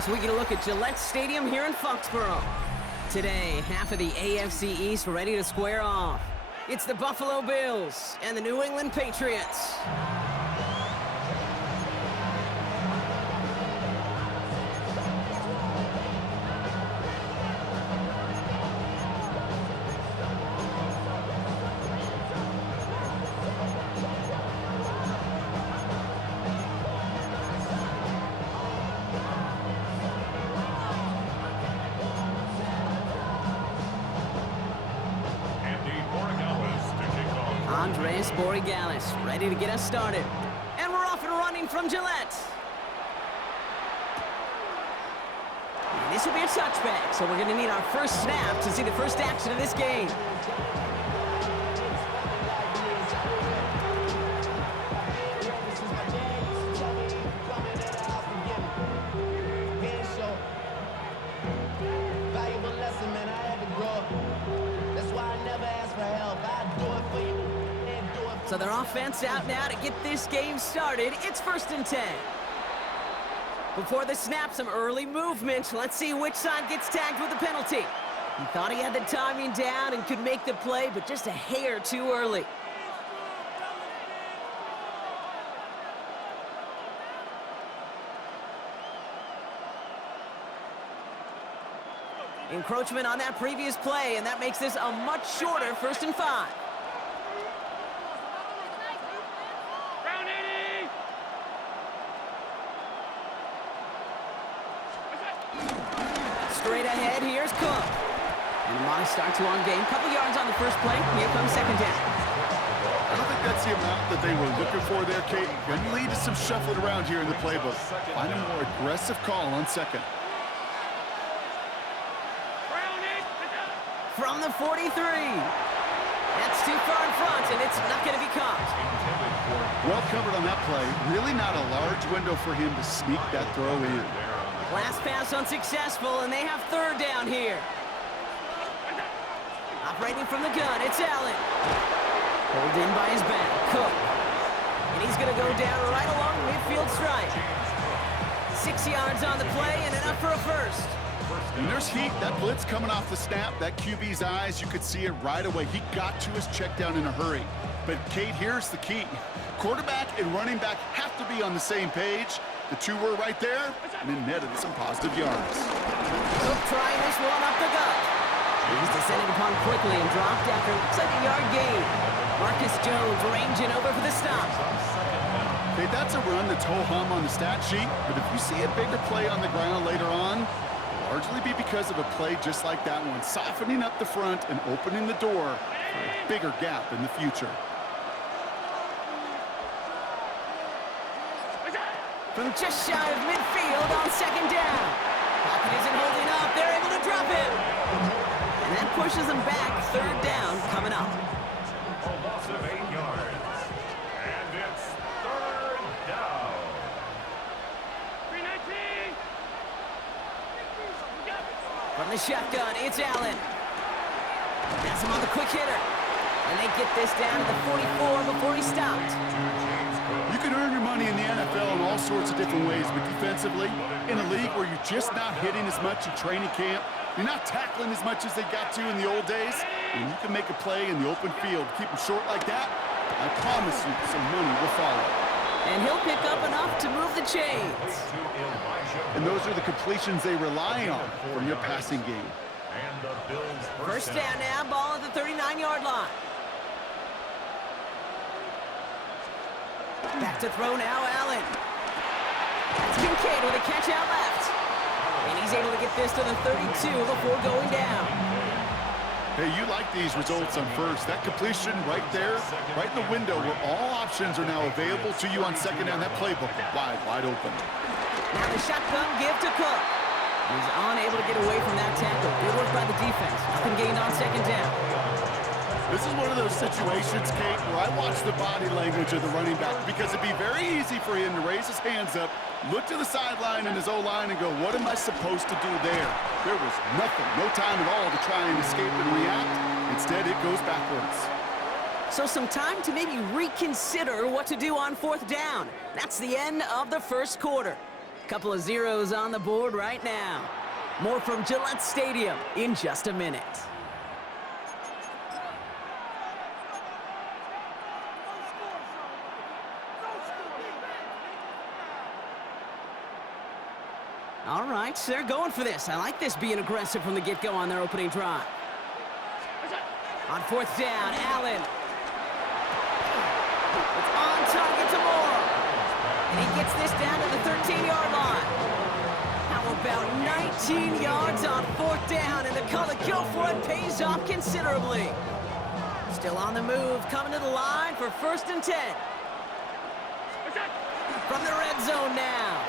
as we get a look at Gillette Stadium here in Foxborough. Today, half of the AFC East ready to square off. It's the Buffalo Bills and the New England Patriots. Andres Borregales ready to get us started. And we're off and running from Gillette. And this will be a touchback, so we're going to need our first snap to see the first action of this game. So their offense out now to get this game started. It's 1st and 10. Before the snap, some early movement. Let's see which side gets tagged with the penalty. He thought he had the timing down and could make the play, but just a hair too early. Encroachment on that previous play, and that makes this a much shorter 1st and 5. Straight ahead, here's Cook. And a modest start to our game. Couple yards on the first play. Here comes 2nd down. I don't think that's the amount that they were looking for there, Kate. Going to lead to some shuffling around here in the playbook. Find a more aggressive call on 2nd. From the 43. That's too far in front, and it's not going to be caught. Well covered on that play. Really not a large window for him to sneak that throw in. Last pass unsuccessful, and they have 3rd down here. Operating from the gun, it's Allen. Pulled in by his back, Cook. And he's going to go down right along midfield stripe. 6 yards on the play, and enough for a first. When there's heat, that blitz coming off the snap, that QB's eyes, you could see it right away. He got to his check down in a hurry. But, Kate, here's the key. Quarterback and running back have to be on the same page. The two were right there, and it netted some positive yards. Cook trying this one up the gut. He's descended upon quickly and dropped after looks like a yard gain. Marcus Jones ranging over for the stop. Okay, that's a run that's ho-hum on the stat sheet, but if you see a bigger play on the ground later on, it'll largely be because of a play just like that one, softening up the front and opening the door for a bigger gap in the future. From just shy of midfield on 2nd down. Pocket isn't holding up. They're able to drop him. And that pushes them back. 3rd down coming up. A loss of 8 yards. And it's 3rd down. 319. From the shotgun, it's Allen. That's him on the quick hitter. And they get this down to the 44 before he stopped. You can earn your money in the NFL in all sorts of different ways, but defensively, in a league where you're just not hitting as much in training camp, you're not tackling as much as they got to in the old days, and you can make a play in the open field. Keep them short like that, I promise you some money will follow. And he'll pick up enough to move the chains. And those are the completions they rely on from your passing game. And the Bills 1st down now, ball at the 39-yard line. Back to throw now, Allen. That's Kincaid with a catch out left. And he's able to get this to the 32 before going down. Hey, you like these results on 1st. That completion right there, right in the window where all options are now available to you on 2nd down. That playbook wide open. Now the shotgun give to Cook. He's unable to get away from that tackle. Good work by the defense. Nothing gained on 2nd down. This is one of those situations, Kate, where I watch the body language of the running back because it'd be very easy for him to raise his hands up, look to the sideline and his O-line and go, what am I supposed to do there? There was nothing, no time at all to try and escape and react. Instead, it goes backwards. So some time to maybe reconsider what to do on 4th down. That's the end of the 1st quarter. Couple of zeros on the board right now. More from Gillette Stadium in just a minute. All right, they're going for this. I like this being aggressive from the get-go on their opening drive. On fourth down, Allen. It's on target to Moore. And he gets this down to the 13-yard line. How about 19 yards on fourth down, and the call to go for it pays off considerably. Still on the move, coming to the line for 1st and 10. From the red zone now.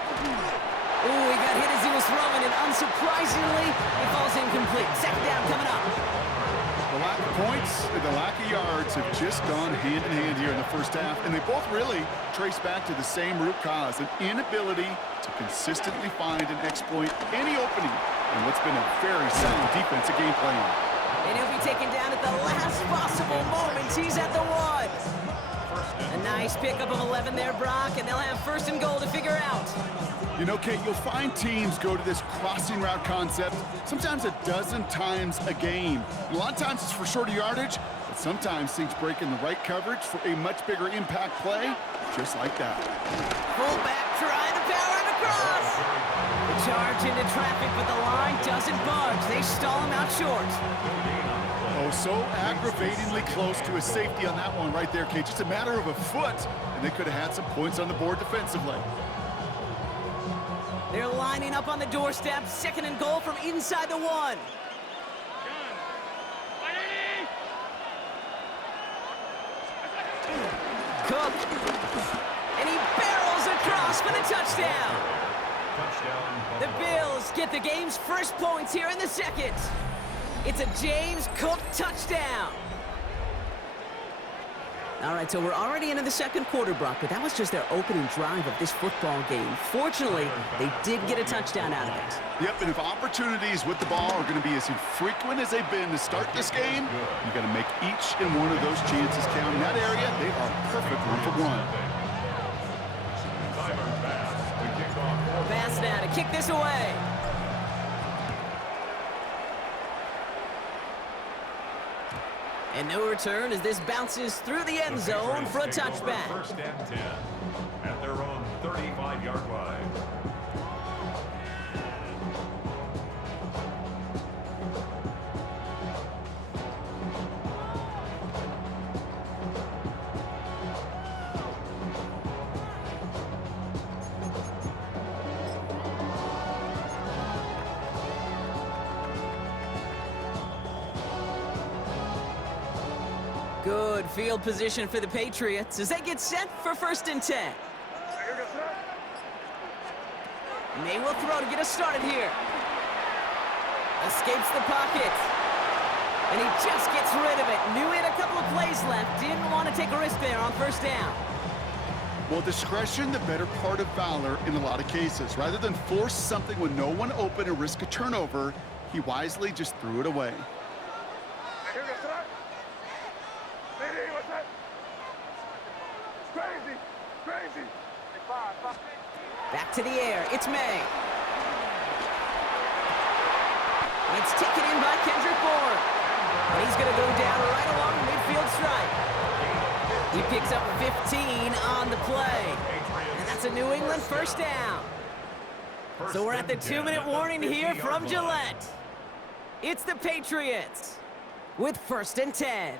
Ooh, he got hit as he was throwing, and unsurprisingly, it falls incomplete. Second down coming up. The lack of points and the lack of yards have just gone hand in hand here in the first half, and they both really trace back to the same root cause, an inability to consistently find and exploit any opening in what's been a very sound defensive game plan. And he'll be taken down at the last possible moment. He's at the 1. A nice pickup of 11 there, Brock, and they'll have 1st and goal to figure out. You know, Kate, you'll find teams go to this crossing route concept sometimes a dozen times a game. A lot of times it's for shorter yardage, but sometimes things break in the right coverage for a much bigger impact play, just like that. Fullback trying to power it across. The charge into traffic, but the line doesn't budge. They stall him out short. Oh, so aggravatingly close to a safety on that one right there, Kate. Just a matter of a foot, and they could have had some points on the board defensively. They're lining up on the doorstep. 2nd and goal from inside the 1. Cook. And he barrels across for the touchdown. The Bills get the game's first points here in the 2nd. It's a James Cook touchdown. All right, so we're already into the 2nd quarter, Brock, but that was just their opening drive of this football game. Fortunately, they did get a touchdown out of it. Yep, and if opportunities with the ball are going to be as infrequent as they've been to start this game, you got to make each and one of those chances count. In that area, they are perfect 1 for 1. Pass now to kick this away. And no return as this bounces through the end zone for a touchback. 1st and 10 at their own 35-yard line. Good field position for the Patriots as they get set for 1st and 10. And they will throw to get us started here. Escapes the pocket. And he just gets rid of it. Knew he had a couple of plays left. Didn't want to take a risk there on 1st down. Well, discretion, the better part of valor in a lot of cases. Rather than force something with no one open and risk a turnover, he wisely just threw it away. Back to the air. It's May. It's taken in by Kendrick Bourne. And he's going to go down right along the midfield stripe. He picks up 15 on the play. And that's a New England 1st down. So we're at the 2-minute warning here from Gillette. It's the Patriots with 1st and 10.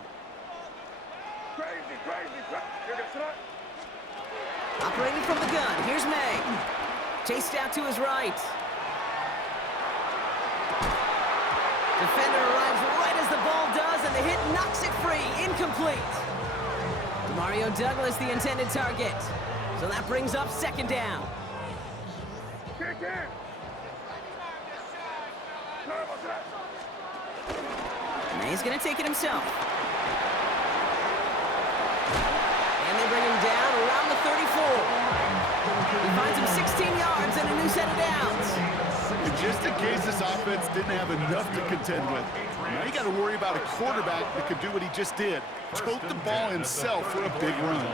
Operating from the gun, here's May. Chased out to his right. Defender arrives right as the ball does, and the hit knocks it free. Incomplete. Mario Douglas, the intended target. So that brings up 2nd down. And he's going to take it himself. And they bring him down around the 34. He finds him 16 yards and a new set of downs. And just in case this offense didn't have enough to contend with, now you got to worry about a quarterback that could do what he just did. Tote the ball himself for a big run.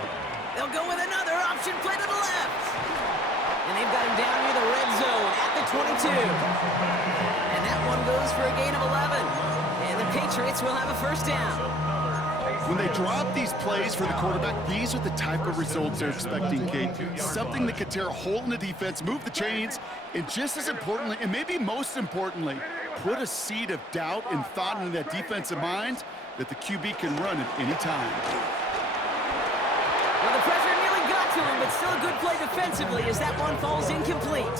They'll go with another option play to the left. And they've got him down near the red zone at the 22. And that one goes for a gain of 11. And the Patriots will have a first down. When they drop these plays for the quarterback, these are the type of results they're expecting, Kate. Something that could tear a hole in the defense, move the chains, and just as importantly, and maybe most importantly, put a seed of doubt and thought into that defensive mind that the QB can run at any time. Well, the pressure nearly got to him, but still a good play defensively as that one falls incomplete.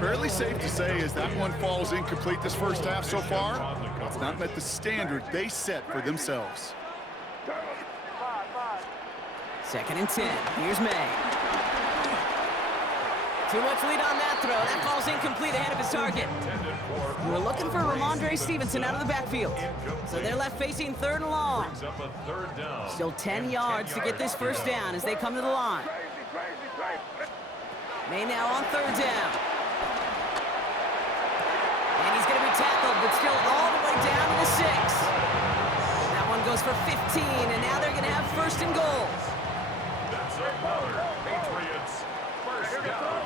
Fairly safe to say as that one falls incomplete this first half so far, it's not met the standard they set for themselves. 2nd and 10. Here's May. Too much lead on that throw. That falls incomplete ahead of his target. We're looking for Ramondre Stevenson out of the backfield. So they're left facing 3rd and long. Still 10 yards to get this first down as they come to the line. May now on 3rd down. And he's going to be tackled, but still all the way down to the 6. That one goes for 15, and now they're going to have 1st and goal. That's another Patriots first down.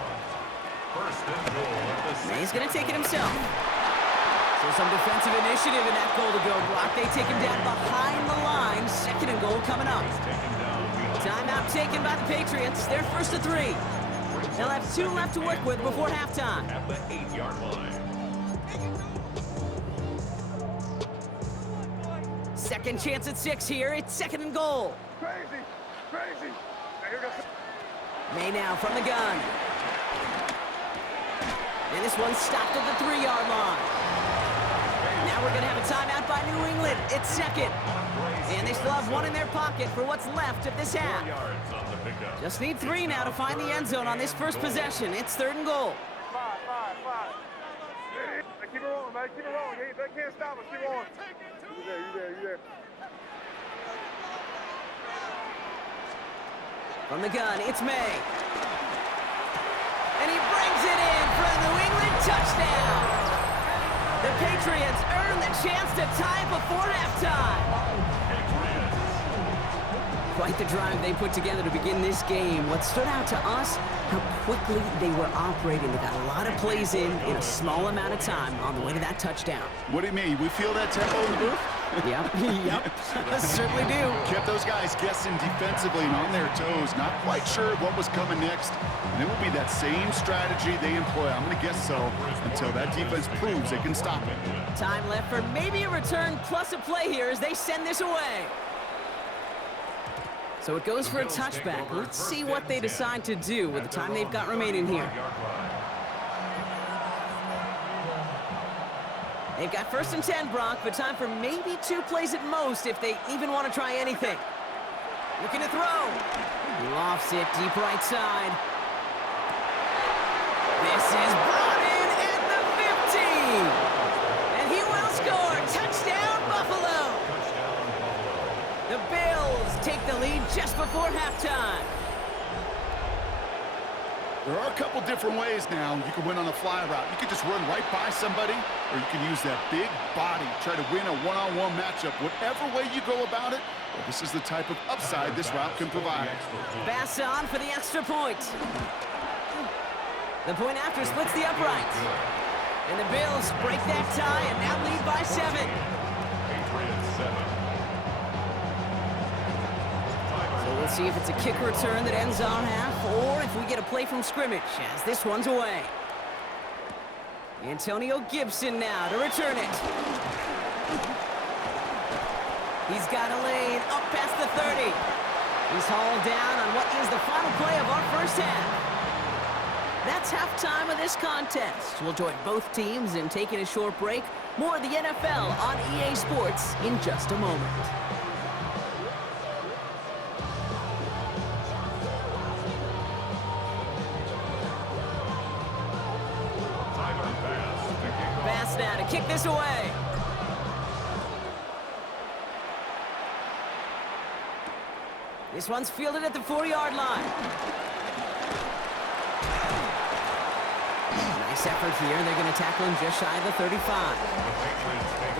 1st and goal at the 6. May's going to take it himself. So some defensive initiative in that goal-to-go block. They take him down behind the line. 2nd and goal coming up. Timeout taken by the Patriots. They're 1st and 3. They'll have 2 left to work with before halftime. At the 8-yard line. 2nd chance at 6 here. It's 2nd and goal. Crazy. May now from the gun. And this one's stopped at the 3-yard line. Now we're going to have a timeout by New England. It's 2nd. And they still have 1 in their pocket for what's left of this half. Just need 3 now to find the end zone on this first possession. It's 3rd and goal. 5. Keep it rolling, man. Keep it rolling. They can't stop us. Keep on. You there. From the gun, it's May. And he brings it in for a New England touchdown. The Patriots earn the chance to tie before halftime. Quite the drive they put together to begin this game. What stood out to us, how quickly they were operating. They got a lot of plays in a small amount of time on the way to that touchdown. What do you mean? We feel that tempo in the booth? Yep. Certainly do. Kept those guys guessing defensively and on their toes, not quite sure what was coming next. And it will be that same strategy they employ, I'm going to guess so, until that defense proves they can stop it. Time left for maybe a return plus a play here as they send this away. So it goes for a touchback. Let's see what they decide to do with the time they've got remaining here. They've got 1st and 10, Brock, but time for maybe 2 plays at most if they even want to try anything. Looking to throw. He lofts it deep right side. This is brought in at the 15. And he will score. Touchdown, Buffalo. The Bills take the lead just before halftime. There are a couple different ways now. You can win on a fly route. You can just run right by somebody, or you can use that big body, try to win a one-on-one matchup. Whatever way you go about it, well, this is the type of upside this route can provide. Pass on for the extra point. The point after splits the uprights. And the Bills break that tie and now lead by 7. Patriots 7. So we'll see if it's a kick return that ends on half, or if we get a play from scrimmage as this one's away. Antonio Gibson now to return it. He's got a lane up past the 30. He's hauled down on what is the final play of our first half. That's halftime of this contest. We'll join both teams in taking a short break. More of the NFL on EA Sports in just a moment. Pass now to kick this away. This one's fielded at the 4-yard line. Nice effort here. They're going to tackle him just shy of the 35.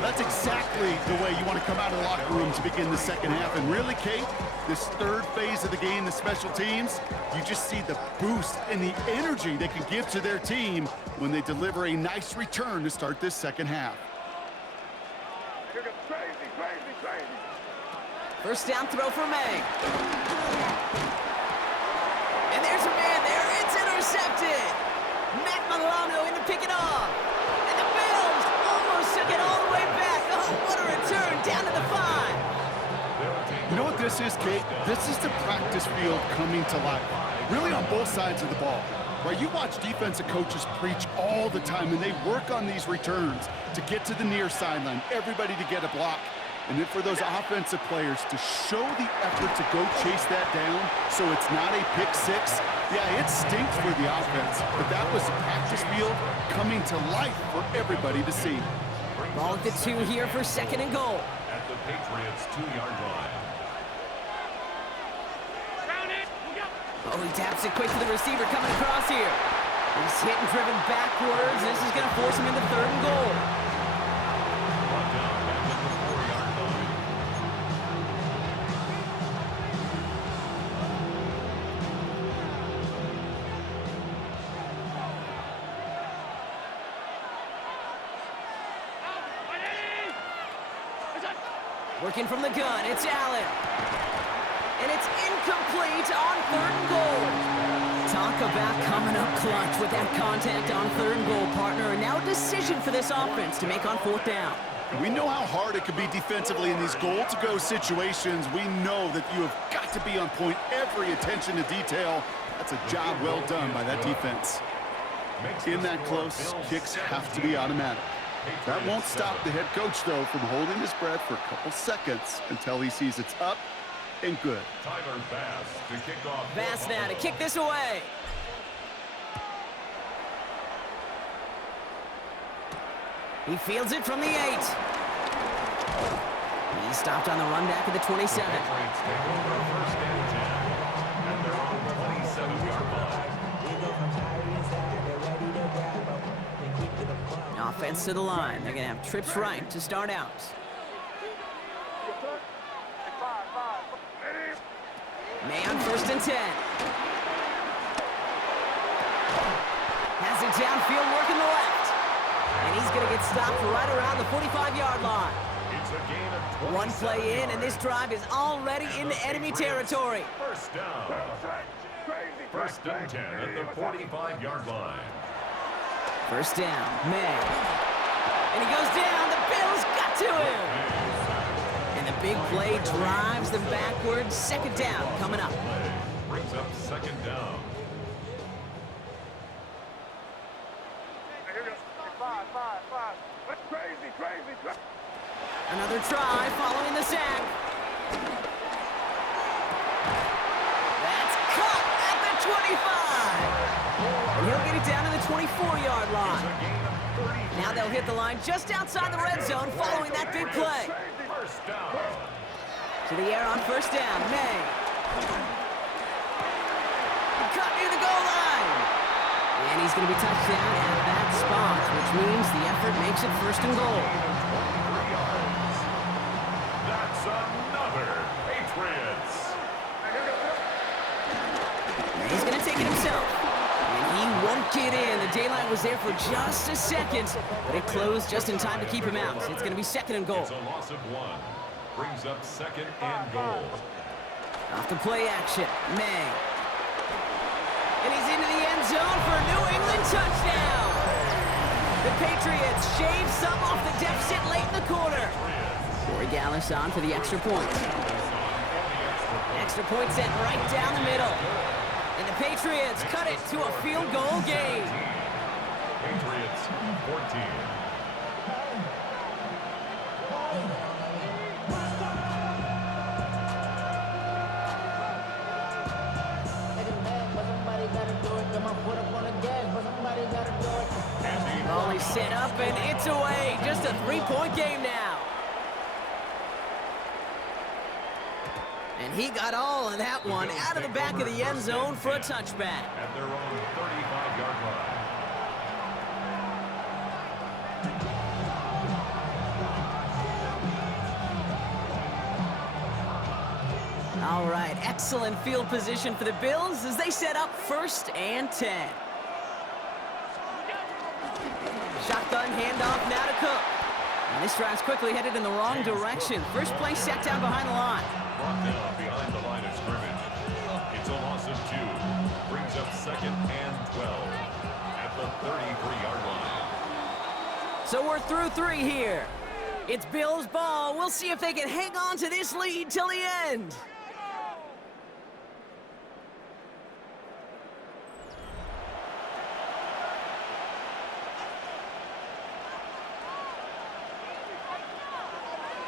That's exactly the way you want to come out of the locker room to begin the second half. And really, Kate, this third phase of the game, the special teams, you just see the boost and the energy they can give to their team when they deliver a nice return to start this second half. Crazy, crazy, crazy. First down throw for May. And there's a man there. It's intercepted. Matt Milano in to pick it off. And the Bills almost took it all the way back. Oh, what a return down to the 5. You know what this is, Kate? This is the practice field coming to life. Really on both sides of the ball. Right, you watch defensive coaches preach all the time, and they work on these returns to get to the near sideline, everybody to get a block. And then for those offensive players to show the effort to go chase that down so it's not a pick six, yeah, it stinks for the offense. But that was the practice field coming to life for everybody to see. Ball at the 2 here for second and goal. At the Patriots' 2-yard line. Oh, he taps it quick to the receiver coming across here. He's hit and driven backwards. This is going to force him into third and goal. Brought down back at the 4-yard line. Working from the gun, it's Allen. And it's incomplete on third and goal. Talk about coming up clutch with that contact on third and goal, partner. And now a decision for this offense to make on fourth down. We know how hard it can be defensively in these goal-to-go situations. We know that you have got to be on point, every attention to detail. That's a job well done by that defense. In that close, kicks have to be automatic. That won't stop the head coach, though, from holding his breath for a couple seconds until he sees it's up and good. Tyler Bass to kick off. Bass now to kick this away. He fields it from the 8. He stopped on the run back at the 27. Patriots take over first and 10. And they're on the 27-yard line. Offense to the line. They're going to have trips right to start out. May on first and 10. Has it downfield, working the left. And he's going to get stopped right around the 45-yard line. It's a gain of 27 One play in, and this drive is already into enemy territory. First down. First and 10 at the 45-yard line. First down, May. And he goes down. The Bills got to him. And the big play drives them backwards. Second down coming up. Brings up second down. Crazy. Another try following the sack. That's caught at the 25. And he'll get it down to the 24-yard line. Now they'll hit the line just outside the red zone following that big play. First down. To the air on first down, May. Cut near the goal line. And he's going to be touched down at that spot, which means the effort makes it first and goal. 3 yards. That's another Patriots. He's going to take it himself. And he won't get in. The daylight was there for just a second, but it closed just in time to keep him out. It's going to be second and goal. It's a loss of 1. Brings up second and goal. Off the play action, May. And he's into the end zone for a New England touchdown. The Patriots shave some off the deficit late in the quarter. Corey Gallis on for the extra point. Extra point sent right down the middle. And the Patriots cut it to a field goal game. Patriots 14. Ball is set up and it's away. Just a 3-point game now. And he got all of that one out of the back of the end zone for a touchback. At their own 35-yard line. All right, excellent field position for the Bills as they set up 1st and 10. Shotgun handoff now to Cook. And this drive's quickly headed in the wrong direction. First play set down behind the line. Brought down behind the line of scrimmage. It's a loss of 2. Brings up 2nd and 12 at the 33-yard line. So we're through 3 here. It's Bills ball. We'll see if they can hang on to this lead till the end.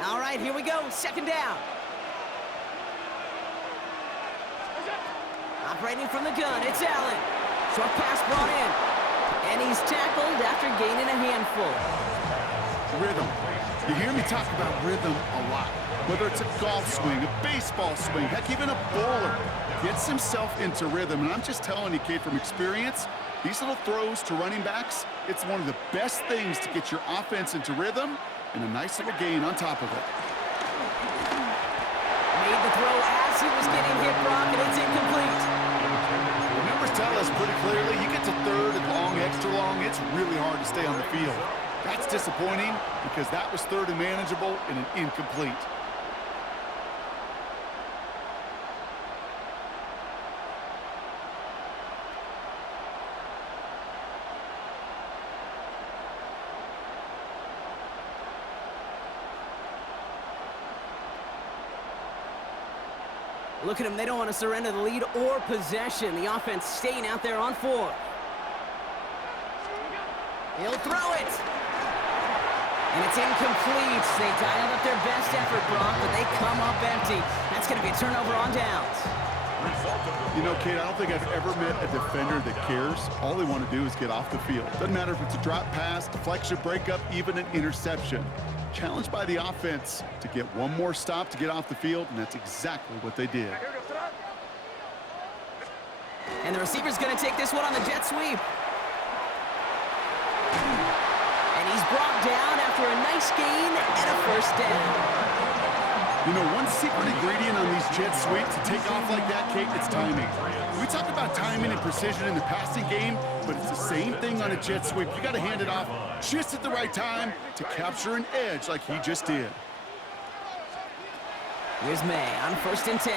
All right, here we go. 2nd down. Operating from the gun, it's Allen. Short pass brought in. And he's tackled after gaining a handful. Rhythm. You hear me talk about rhythm a lot. Whether it's a golf swing, a baseball swing, heck, even a bowler gets himself into rhythm. And I'm just telling you, kid, from experience, these little throws to running backs, it's one of the best things to get your offense into rhythm and a nice little gain on top of it. Made the throw as he was getting hit, Brock, and it's incomplete. The numbers tell us pretty clearly, you get to 3rd and long, extra long, it's really hard to stay on the field. That's disappointing because that was 3rd and manageable and an incomplete. Look at them. They don't want to surrender the lead or possession. The offense staying out there on 4. He'll throw it. And it's incomplete. They dialed up their best effort, Brock, but they come up empty. That's going to be a turnover on downs. You know, Kate, I don't think I've ever met a defender that cares. All they want to do is get off the field. Doesn't matter if it's a drop pass, deflection, breakup, even an interception. Challenged by the offense to get one more stop to get off the field, and that's exactly what they did. And the receiver's going to take this one on the jet sweep. And he's brought down after a nice gain and a 1st down. You know, one secret ingredient on these jet sweeps to take off like that, Kate, it's timing. We talk about timing and precision in the passing game, but it's the same thing on a jet sweep. You got to hand it off just at the right time to capture an edge like he just did. Here's May on 1st and 10.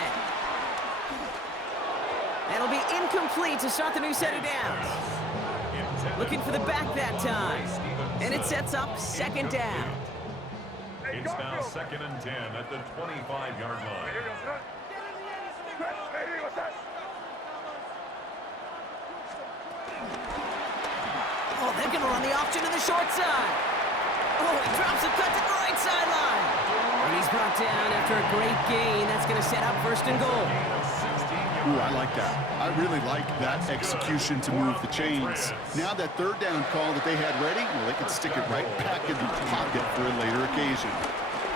That'll be incomplete to start the new set of downs. Looking for the back that time. And it sets up 2nd down. It's now 2nd and 10 at the 25-yard line. Oh, they're going to run the option to the short side. Oh, he drops a cut to the right sideline. And he's brought down after a great gain. That's going to set up 1st and goal. Ooh, I like that. I really like that execution to move the chains. Now that 3rd down call that they had ready, well, they can stick it right back in the pocket for a later occasion.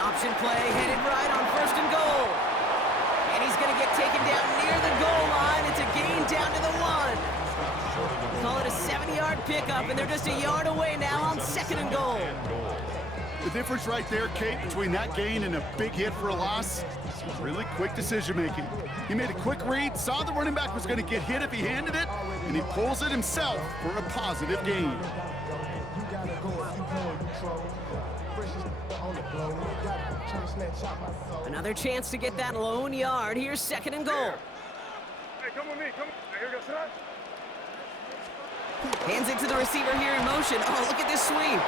Option play headed right on 1st and goal. And he's going to get taken down near the goal line. It's a gain down to the 1. Call it a 7-yard pickup, and they're just a yard away now on 2nd and goal. The difference right there, Kate, between that gain and a big hit for a loss, really quick decision-making. He made a quick read, saw the running back was going to get hit if he handed it, and he pulls it himself for a positive gain. Another chance to get that lone yard. Here's 2nd and goal. Hey, come with me. Come. Here we go. Sit down. Hands it to the receiver here in motion. Oh, look at this sweep.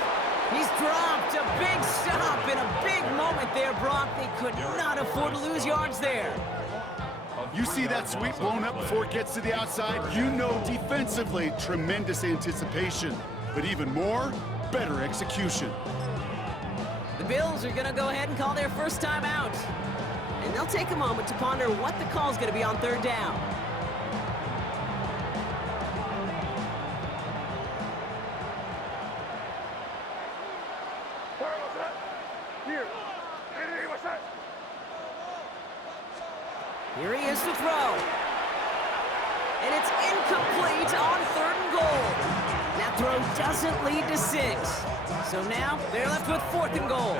He's dropped a big stop in a big moment there, Brock. They could not afford to lose yards there. You see that sweep blown up before it gets to the outside, you know defensively, tremendous anticipation. But even more, better execution. The Bills are going to go ahead and call their first time out. And they'll take a moment to ponder what the call's going to be on 3rd down. Here he is to throw. And it's incomplete on 3rd and goal. That throw doesn't lead to 6. So now they're left with 4th and goal.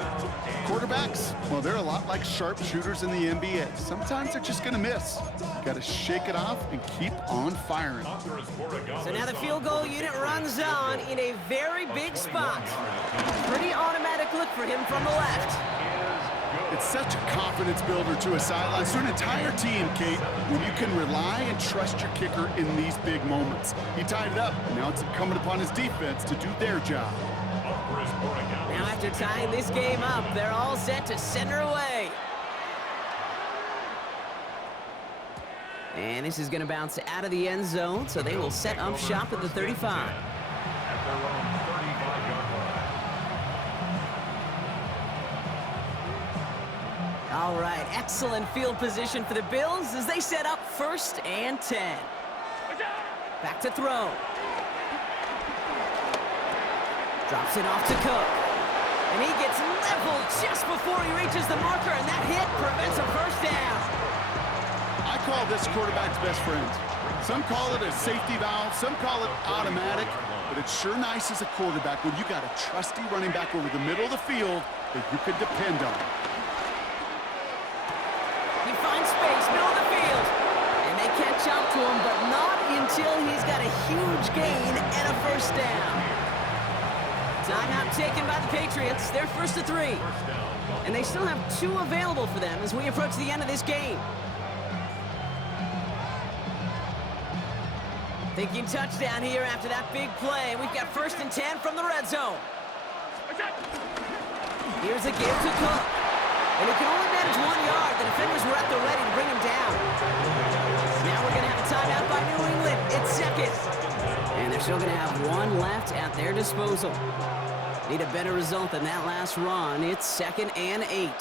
Quarterbacks, well, they're a lot like sharpshooters in the NBA. Sometimes they're just going to miss. You got to shake it off and keep on firing. So now the field goal unit runs on in a very big spot. Pretty automatic look for him from the left. It's such a confidence builder to a sideline, to an entire team, Kate, when you can rely and trust your kicker in these big moments. He tied it up. Now it's incumbent upon his defense to do their job. Now after tying this game up, they're all set to center away. And this is going to bounce out of the end zone, so they will set up shop at the 35. At their own 35-yard line. All right, excellent field position for the Bills as they set up 1st and 10. Back to throw. Drops it off to Cook. And he gets leveled just before he reaches the marker, and that hit prevents a 1st down. I call this quarterback's best friend. Some call it a safety valve, some call it automatic, but it's sure nice as a quarterback when you got a trusty running back over the middle of the field that you can depend on. He finds space, middle of the field, and they catch up to him, but not until he's got a huge gain and a 1st down. Timeout taken by the Patriots. They're 1st to 3. And they still have 2 available for them as we approach the end of this game. Thinking touchdown here after that big play. We've got 1st and 10 from the red zone. Here's a give to Cook. And he can only manage 1 yard. The defenders were at the ready to bring him down. Now we're going to have a timeout by New England. It's 2nd. And they're still going to have 1 left at their disposal. Need a better result than that last run. It's 2nd and 8.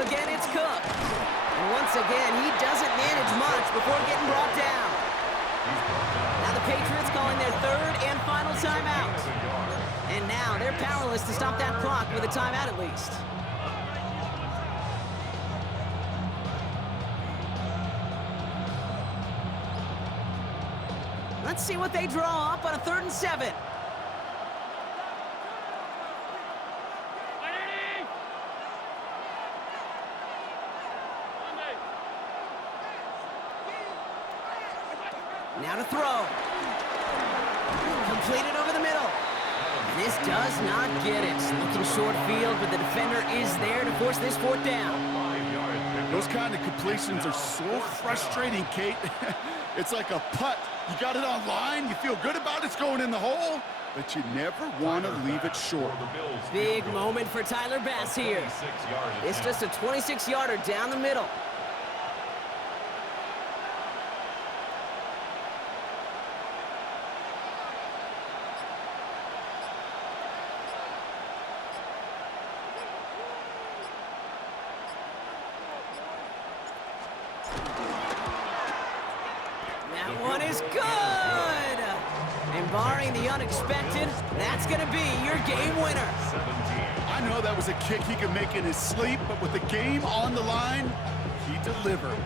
Again, it's Cook. And once again, he doesn't manage much before getting brought down. Now the Patriots calling their 3rd and final timeout. And now they're powerless to stop that clock with a timeout at least. Let's see what they draw up on a 3rd and 7. Now to throw. Completed over the middle. And this does not get it. Looking short field, but the defender is there to force this 4th down. Those kind of completions are so frustrating, Kate. It's like a putt. You got it on line, you feel good about it's going in the hole, but you never want to leave it short. Big moment for Tyler Bass here. It's just a 26-yarder down the middle. That one is good! And barring the unexpected, that's going to be your game winner. I know that was a kick he could make in his sleep, but with the game on the line, he delivered.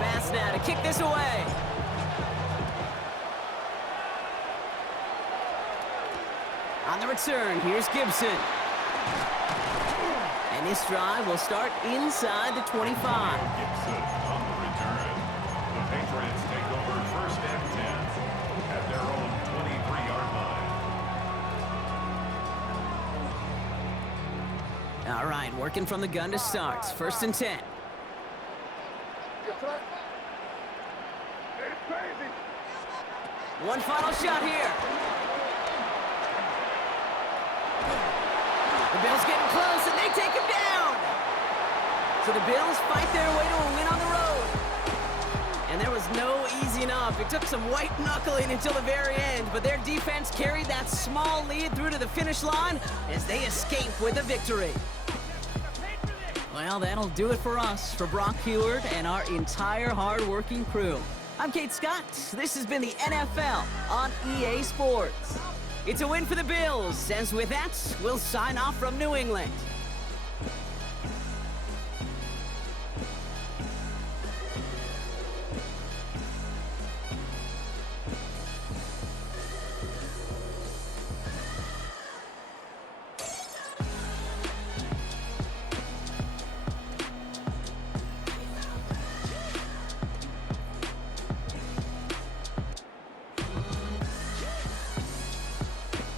Bass now to kick this away. On the return, here's Gibson. And this drive will start inside the 25. Gibson on the return. The Patriots take over 1st and 10 at their own 23-yard line. All right, working from the gun to start. 1st and 10. One final shot here. The Bills getting close, and they take him down. So the Bills fight their way to a win on the road. And there was no easing up. It took some white knuckling until the very end, but their defense carried that small lead through to the finish line as they escape with a victory. Well, that'll do it for us, for Brock Heward and our entire hard-working crew. I'm Kate Scott. This has been the NFL on EA Sports. It's a win for the Bills, as with that, we'll sign off from New England.